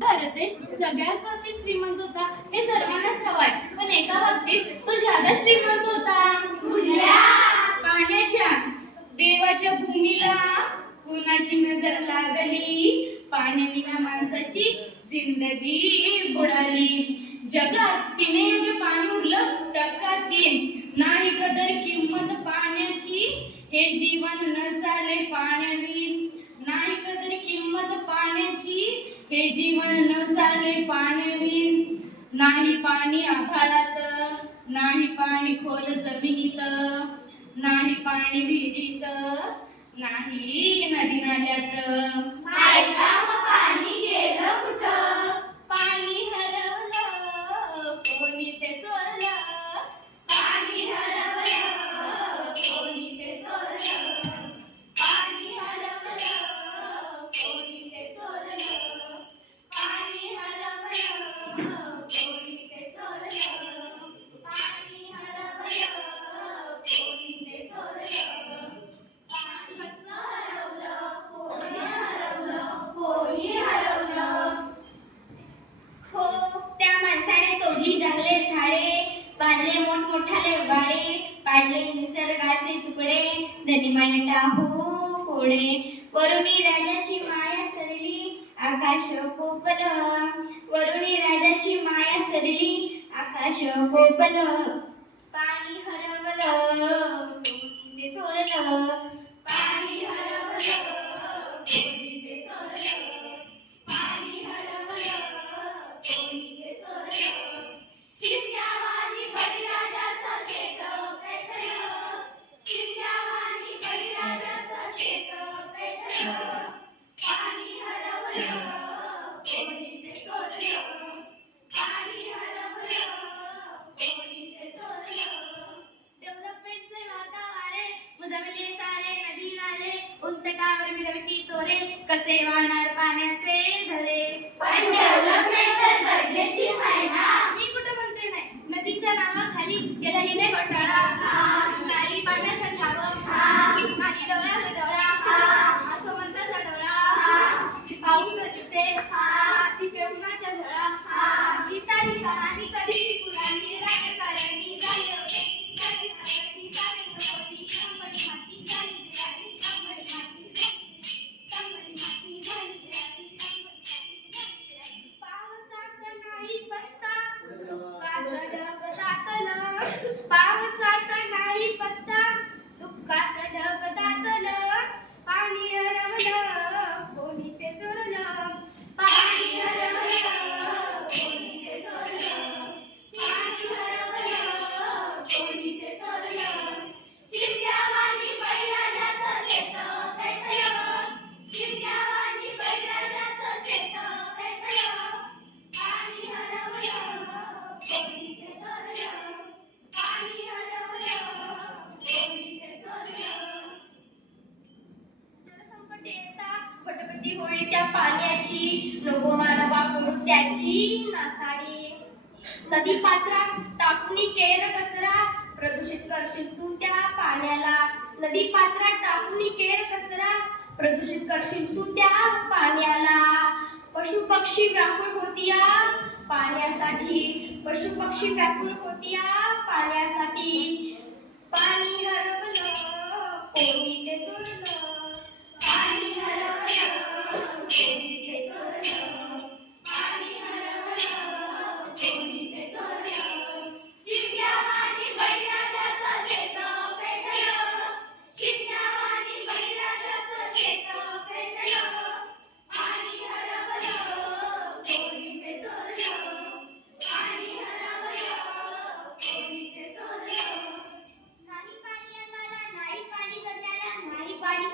भारत देश सगळ्याच बाबतीत श्रीमंत होता हे सर्वांनाच ठाऊक आहे, पण एका बाबतीत तो ज्यादा श्रीमंत होता. पाण्याच्या देवाच्या भूमीला कुणाची नजर लागली, पाण्याची ना माणसाची जिंदगी बुडाली. जगात 3 युग पाणी उरलं टक्का 3, नाही कदर किंमत पाण्याची, हे जीवन न झाले पाण्याविन. नाही कदर किंमत पाण्याची, हे जीवन न झाले पाण्याविन. नाही पाणी आभाळात, नाही पाणी खोल जमिनीत, नाही पाणी विहिरीत, नाही नदी नाल्यात. पाणी गेलं कुठं? पाणी हरवलं कोणी ते चोरलं. पाणी हरवलं कोणी ते चोरलं. पाणी हरवलं कोणी ते चोरलं. पाणी हरवलं कोणी ते चोरलं. पाणी हरवलं कोणी ते चोरलं. कसं हरवलं कोणी हरवलं कोणी हरवलं. हो, त्या माणसाने तोडली जंगले झाडे, बांधले मोठमोठाले वाडे, पाडले निसर्गाचे तुकडे, धनीमायंडा हो कोडे. वरुणी राजाची माया सरली आकाश कोपलं. वरुणी राजाची माया सरली आकाश कोपलं. पाणी हरवलं कोणी ते चोरलं. पाणी हरवलं कोणी ते चोरलं. पाणी हरवलं कोणी ते चोरलं. शिक्क्यावानी बळीराजाचं शेत पेटलं. शिक्क्यावानी बळीराजाचं शेत पेटलं. पाणी हरवलं कोणी ते चोरलं. पाणी हरवलं कोणी ते चोरलं. डेव्हलपमेंटचे वाटा वारे मुजवले सारे नदी नाले, उंच टावर मिरवती तोरे, कसे वाहणार पाण्याचे झरे. पण डेव्हलपमेंट तर गरजेची आहे ना. मी कुठं म्हणते नाही, नदीच्या नावाखाली गेला हिने घोटाळा. नाली पाण्याचा झावं, नाही डवळा डवळा, असं म्हणता डवळा. पाऊस तिथे तिथे उन्हाच्या झळा. गीतानी कहाणी कधी पुराणी राजकारणी झाले होते. पावसाचा नाही पत्ता, दुःखाचं ढग दाटलं. पाणी हरवलं कोणी ते चोरलं. पाणी हरवलं कोणी ते चोरलं. पाणी हरवलं कोणी ते चोरलं. शिक्क्यावानी बळीराजाचं शेत पेटलं. शिक्क्यावानी बळीराजाचं शेत पेटलं. पाणी हरवलं कोणी ते चोरलं. पाणी हरवलं कोणी ते चोरलं. जलसंकट येता फटफटी होईल त्या पाण्याची, नको मानवा त्याची नासाडी. नदी पात्रात टाकूनी केर कचरा, प्रदूषित करशील तू त्या पाण्याला. नदी पात्रात टाकूनी केर कचरा, प्रदूषित करशील तू त्या पाण्याला. पशु पक्षी व्याकुळ होतीया पाण्यासाठी. पशु पक्षी व्याकुळ होतीया पाण्यासाठी. पाणी हरवलं कोणी ते चोरलं. पाणी हरवलं कोणी ते चोरलं. पाणी हरवलं कोणी ते चोरलं. शिक्क्यावानी बळीराजाचं शेत पेटलं. शिक्क्यावानी बळीराजाचं शेत पेटलं. पाणी हरवलं कोणी ते चोरलं. पाणी हरवलं कोणी ते चोरलं. नाही पाणी अन्नाला, नाही पाणी जगण्याला, नाही पाणी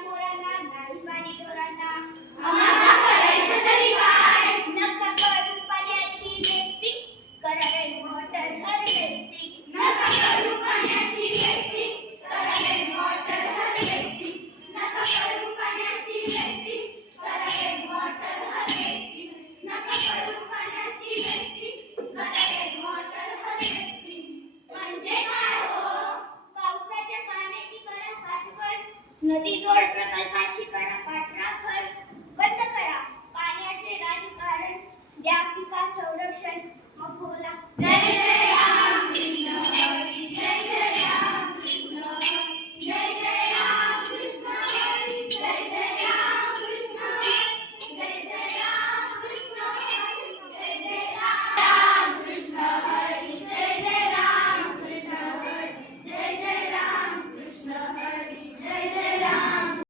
जय